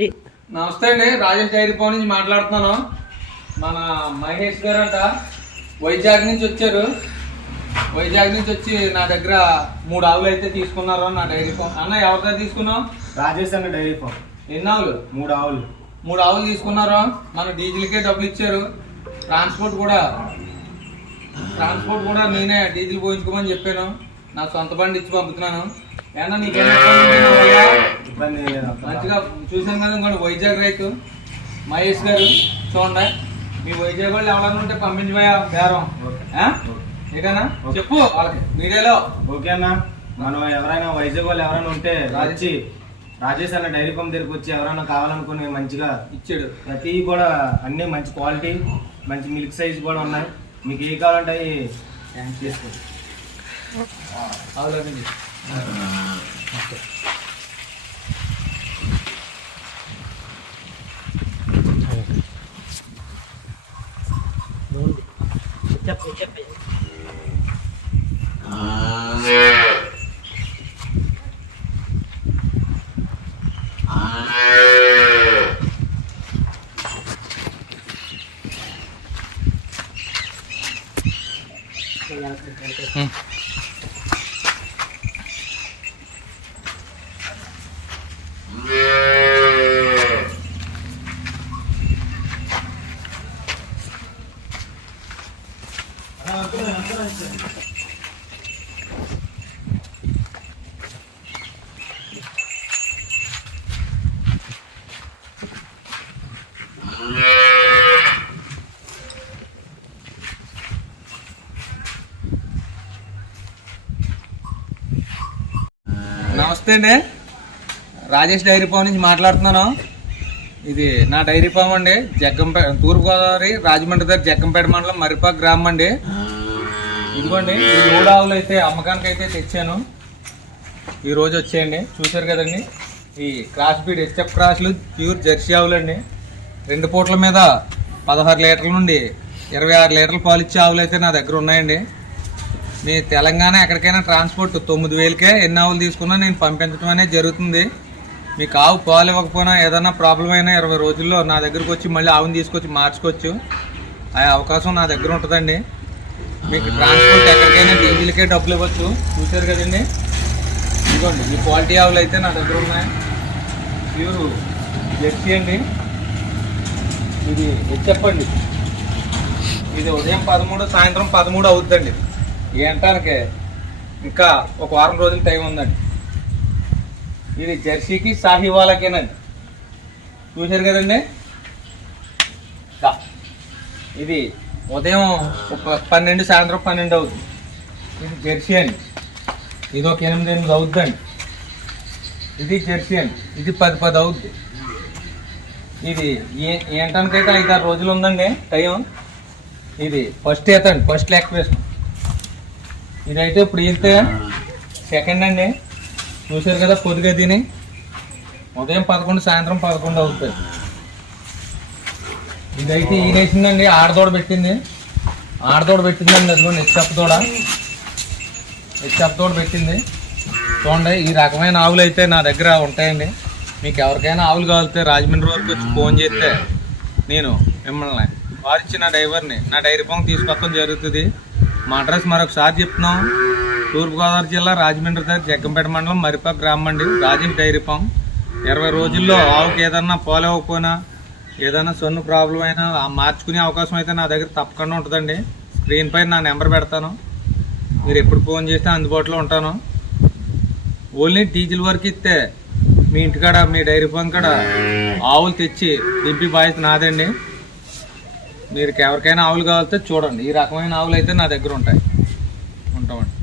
నమస్తే అండి Rajesh dairy phone నుంచి మాట్లాడుతున్నాను. మన మహేష్ గారు అంట వైజాగ్ నుంచి వచ్చారు. వైజాగ్ నుంచి వచ్చి నా దగ్గర మూడు ఆవులు అయితే తీసుకున్నారు నా డైరీ ఫోన్ అన్న ఎవరి దగ్గర తీసుకున్నావు? రాజేష్ అన్న డైరీ ఫామ్. ఎన్ని ఆవులు? మూడు ఆవులు. మూడు ఆవులు తీసుకున్నారు. మన డీజిల్కే డబ్బులు ఇచ్చారు. ట్రాన్స్పోర్ట్ కూడా ట్రాన్స్పోర్ట్ కూడా నేనే డీజిల్ పోయించుకోమని చెప్పాను. నా సొంత బండి ఇచ్చి పంపుతున్నాను. ఏమన్నా నీకేమైనా ఇబ్బంది లేదు మంచిగా చూసాం కదా ఇంకోటి వైజాగ్ రైతు మహేష్ గారు. చూడండి. మీ వైజాగ్ వాళ్ళు ఎవరైనా ఉంటే పంపించబోయా బేరం? ఏదైనా చెప్పు వాళ్ళకి మీడియాలో. ఓకే అన్న. మనం ఎవరైనా వైజాగ్ వాళ్ళు ఎవరైనా ఉంటే వచ్చి రాజేష్ అన్న డైరీ ఫామ్ దగ్గరికి వచ్చి ఎవరైనా కావాలనుకుని మంచిగా ఇచ్చాడు. ప్రతి కూడా అన్ని మంచి క్వాలిటీ మంచి మిల్క్ సైజ్ కూడా ఉన్నాయి. మీకు ఏ కావాలంటే అవి Siap, siap. Hmm. నమస్తే అండి. రాజేష్ డైరీ ఫామ్ నుంచి మాట్లాడుతున్నాను. ఇది నా డైరీ ఫామ్ అండి. జగ్గంపేట తూర్పుగోదావరి రాజమండ్రి దగ్గర జగ్గంపేట మండలం మరిపాక్ గ్రామం అండి. ఇదిగోండి ఈ మూడు ఆవులు అయితే అమ్మకానికి అయితే తెచ్చాను. ఈ రోజు వచ్చేయండి. చూశారు కదండి? ఈ క్రాస్ బీడ్ హెచ్ఎఫ్ క్రాస్లు ప్యూర్ జెర్సీ ఆవులండి. రెండు పూట్ల మీద పదహారు లీటర్ల నుండి ఇరవై ఆరు లీటర్ల పాలు ఇచ్చే ఆవులు అయితే నా దగ్గర ఉన్నాయండి. మీ తెలంగాణ ఎక్కడికైనా ట్రాన్స్పోర్ట్ తొమ్మిది వేలకే ఎన్ని ఆవులు తీసుకున్నా నేను పంపించడం అనేది జరుగుతుంది. మీకు ఆవు పాలు ఇవ్వకపోయినా ఏదైనా ప్రాబ్లం అయినా ఇరవై రోజుల్లో నా దగ్గరకు వచ్చి మళ్ళీ ఆవుని తీసుకొచ్చి మార్చుకోవచ్చు. ఆ అవకాశం నా దగ్గర ఉంటుందండి. మీకు ట్రాన్స్పోర్ట్ ఎక్కడికైనా డీజిల్కే డబ్బులు ఇవ్వచ్చు. చూశారు కదండి? ఇదిగోండి ఈ క్వాలిటీ ఆవులు అయితే నా దగ్గర ఉన్నాయి. ప్యూర్ జెర్సీ అండి. ఇది చెప్పండి. ఇది ఉదయం పదమూడు సాయంత్రం పదమూడు అవుతుందండి ఈ ఇంకా ఒక వారం రోజులు టైం ఉందండి. ఇది జెర్సీకి సాహివాలకేనండి. చూశారు కదండి? ఇది ఉదయం ఒక పన్నెండు సాయంత్రం పన్నెండు అవుతుంది ఇది జెర్సీ అండి. ఇది ఒక ఎనిమిది ఎనిమిది అవుద్దండి. ఇది జెర్సీ అండి. ఇది పది పది అవుద్ది. ఇది ఏ- ఏంటనికైతే ఐదు ఆరు రోజులు ఉందండి టైం ఇది ఫస్ట్ ఈతండి ఫస్ట్ లెక్క ఇది ఇదైతే ఇప్పుడు ఈతే సెకండ్ అండి. చూశారు కదా పొద్దుగా తిని ఉదయం పదకొండు సాయంత్రం పదకొండు అవుతుంది ఇదైతే ఈనేసిందండి ఆడదోడ పెట్టింది. ఆడదోడ పెట్టిందండి అదిగోండి హెచ్చప్పతోడ హెచ్చప్పతోడ తోడ. పెట్టింది. చూడండి ఈ రకమైన ఆవులు అయితే నా దగ్గర ఉంటాయండి. మీకు ఎవరికైనా ఆవులు కావాలితే రాజమండ్రి వరకు వచ్చి ఫోన్ చేస్తే నేను మిమ్మల్ని వారిచ్చిన డ్రైవర్ని నా డైరీ ఫామ్ తీసుకొస్తాం జరుగుతుంది. మా అడ్రస్ మరొకసారి చెప్తున్నాం. తూర్పుగోదావరి జిల్లా రాజమండ్రి దగ్గర జగ్గంపేట మండలం మరిపాక గ్రామం అండి. Rajesh dairy farm. ఇరవై రోజుల్లో ఆవుకి ఏదన్నా పోలేకపోయినా ఏదైనా సొన్ను ప్రాబ్లం అయినా మార్చుకునే అవకాశం అయితే నా దగ్గర తప్పకుండా ఉంటుందండి. స్క్రీన్ పైన నా నెంబర్ పెడతాను. మీరు ఎప్పుడు ఫోన్ చేస్తే అందుబాటులో ఉంటాను. ఓన్లీ డీజిల్ వర్క్ ఇస్తే మీ ఇంటికాడ మీ డైరీ ఫామ్ కాడ ఆవులు తెచ్చి దింపి బాధ్యత నాదండి. మీరు ఎవరికైనా ఆవులు కావాలితే చూడండి. ఈ రకమైన ఆవులు అయితే నా దగ్గర ఉంటాయి. ఉంటామండి.